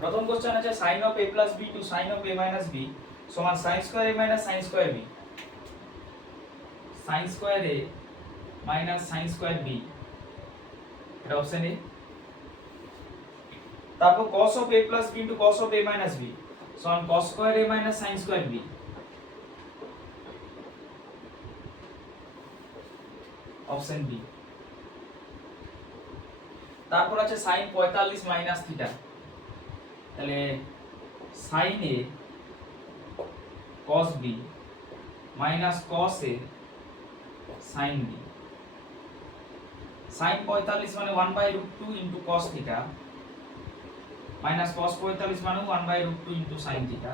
প্রথম কোশ্চেন আছে sin of a plus b to sin of a minus b সমান sin square a minus sin square b sin square a minus sin square b এটা option A তারপর cos of a plus b into cos of a minus b সমান cos square a minus sin square b option B তারপর আছে sin 45 minus theta তাহলে sine A cos b minus cos A sine b sin 45 মানে one by root two into cos theta minus cos পঁয়তাল্লিশ মানে one by root 2 into sin theta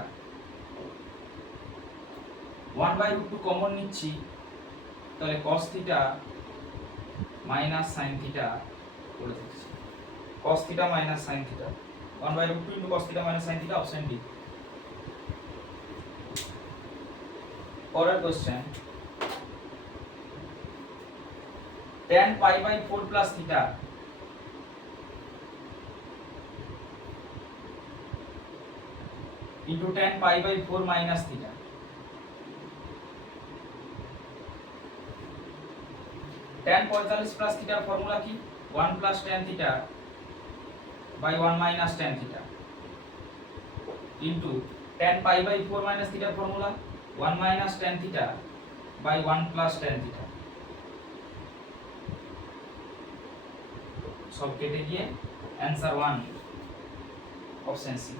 1 by root two common নিচ্ছি, তাহলে cos theta minus sin theta করে দিচ্ছি। cos theta minus sin theta 1 by root 2 into cos theta minus sin theta option D পরের question tan pi by 4 plus theta into tan pi by 4 minus theta tan 45 plus theta formula কি 1 plus tan theta 1 minus tan theta into tan pi by 4 minus theta এর formula 1 minus tan theta by 1 plus tan theta সব কেটে গিয়ে answer 1 option C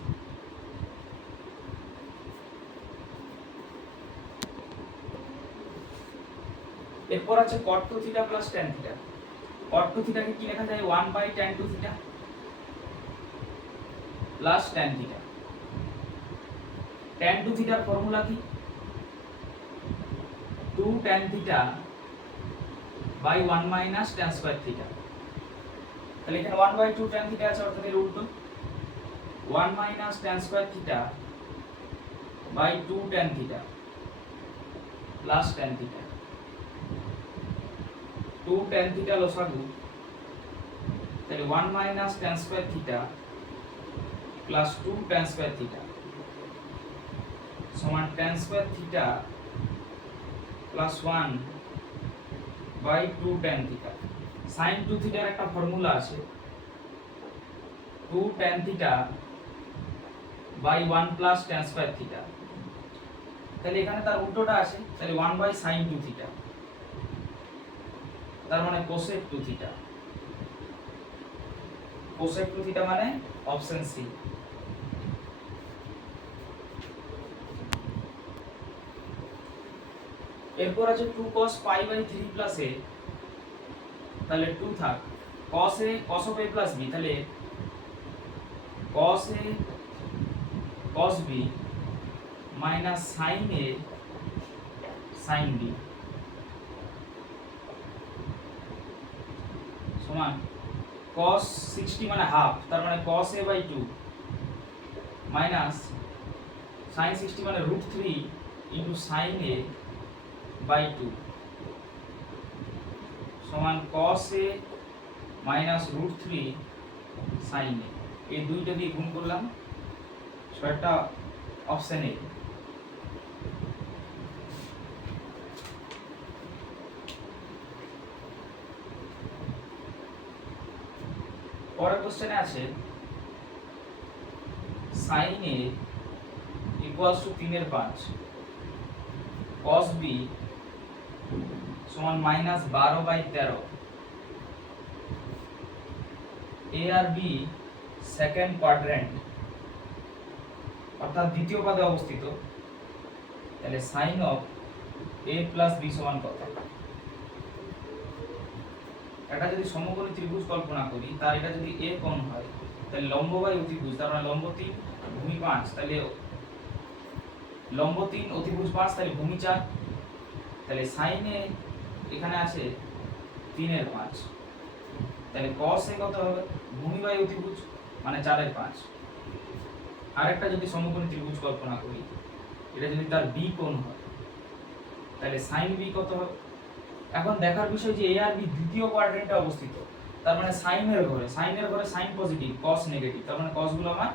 এরপর আছে cot 2 theta plus tan theta cot 2 থিটাকে কি লেখা যায় 1 by tan 2 theta plus tan theta tan 2 থিটার ফর্মুলা কি? 2 tan theta by 1 minus tan square theta তাহলে এখানে 1 বাই 2 tan থিটা আছে অর্থাৎ এর উল্টো। 1 minus tan square theta by 2 tan theta plus tan theta 2 tan theta লসাগু। তাহলে 1 minus tan square theta plus 2 tan square theta সমান tan square theta plus 1 by 2 tan theta sin 2 থিটার একটা formula আছে। 2 tan theta by 1 plus tan square theta তাহলে এখানে তার উল্টোটা আছে। তাহলে 1 বাই sin 2 থিটা তার মানে cosec 2 থিটা cosec 2 থিটা মানে অপশন সি এরপর আছে 2 cos pi by 3 plus a, তাহলে 2 থাক। cos a, cos of a plus b, তাহলে cos a, cos b minus sin a, sin b সমান? Cos 60 মানে হাফ তার মানে cos a by 2 minus sin 60 মানে root 3 into sin a by 2 সমান cos a minus root 3 sin a এই দুইটা দিয়ে গুণ করলাম, ছয়টা অপশন এ পরের কোশ্চেনে আছে, sin a ইকুয়ালস টু 3 এর 5 cos b সমান মাইনাস 12 বাই 13 a আর b সেকেন্ড কোয়াড্র্যান্ট অর্থাৎ দ্বিতীয় পদে অবস্থিত, তাহলে sine of a plus b সমান কত? এটা যদি সমকোণী ত্রিভুজ কল্পনা করি, তার এটা যদি a কোণ হয়, তাহলে লম্ব বাই অতিভুজ, তার মানে লম্ব 3 ভূমি পাঁচ, তাহলে লম্ব তিন, অতিভুজ পাঁচ, তাহলে ভূমি চার, তাহলে সাইন এ এখানে আছে 3 এর 5 তাহলে এ কত হবে? ভূমি বাই অতিভুজ মানে 4 এর 5 আরেকটা যদি সমকোণী ত্রিভুজ কল্পনা করি, এটা যদি তার বি কোণ হয়, তাহলে সাইন বি কত হবে? এখন দেখার বিষয় যে এ আর বি দ্বিতীয় কোয়াড্রেন্টে অবস্থিত। তার মানে সাইনের ঘরে সাইনের ঘরে সাইন পজিটিভ কস নেগেটিভ তার মানে কসগুলো আমার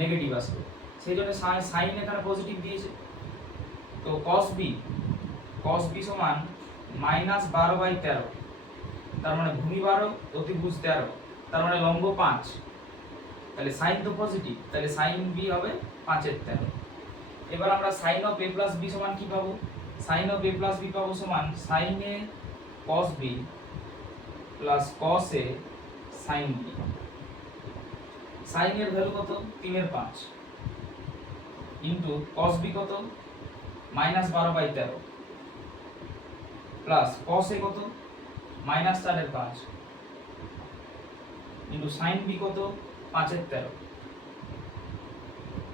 নেগেটিভ আসবে। সেই জন্য সাইন এখানে পজিটিভ দিয়েছে। তো cos b cos b সমান মাইনাস বারো বাই তেরো, তার মানে ভূমি বারো, অতিভুজ তেরো, তার মানে লম্ব পাঁচ। তাহলে সাইন তো পজিটিভ তাহলে সাইন বি হবে পাঁচের তেরো। এবার আমরা sine of A plus B সমান কি পাবো? Sine of A plus B পাবো সমান sine A cos B plus cos A sine B sine এর ভ্যালু কত? তিনের পাঁচ। ইন্টু কস বি কত? মাইনাস বারো বাই তেরো। প্লাস কস এ কত? মাইনাস চারের পাঁচ। ইন্টু সাইন বি কত? পাঁচের তেরো।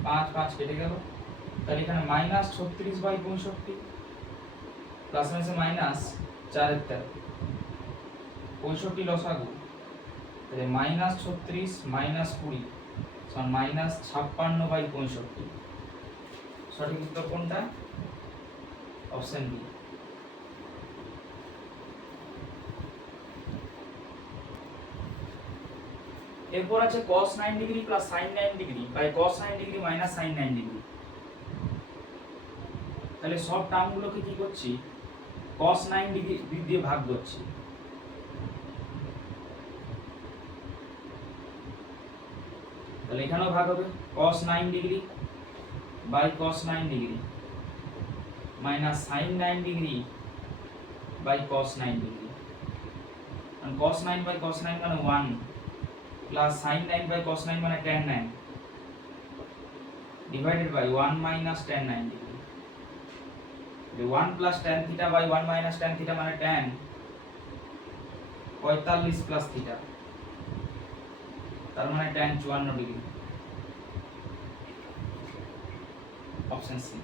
পাঁচ পাঁচ কেটে গেল। তাহলে এখানে মাইনাস ছত্রিশ বাই পঁয়ষট্টি প্লাস মাইনাসে মাইনাস চারের তেরো পঁয়ষট্টি লসাগু। তাহলে মাইনাস ছত্রিশ মাইনাস কুড়ি, সমান মাইনাস ছাপ্পান্ন বাই পঁয়ষট্টি। সঠিক উত্তর কোনটা? অপশন বি এরপর আছে cos 9 degree plus sin 9 degree by cos 9 degree minus sin 9 degree তাহলে সব টার্মগুলোকে কি করছি? Cos 9 ডিগ্রি দিয়ে ভাগ করছি। তাহলে এখানেও ভাগ হবে। cos 9 degree by cos 9 degree minus sin 9 degree by cos 9 degree and cos 9 by cos 9 মানে 1 প্লাস sin 9 বাই cos 9 মানে tan 9 divided by 1 minus tan 9 degree the 1 plus tan theta by 1 minus tan theta মানে tan 45 plus theta তার মানে tan 54 degree option C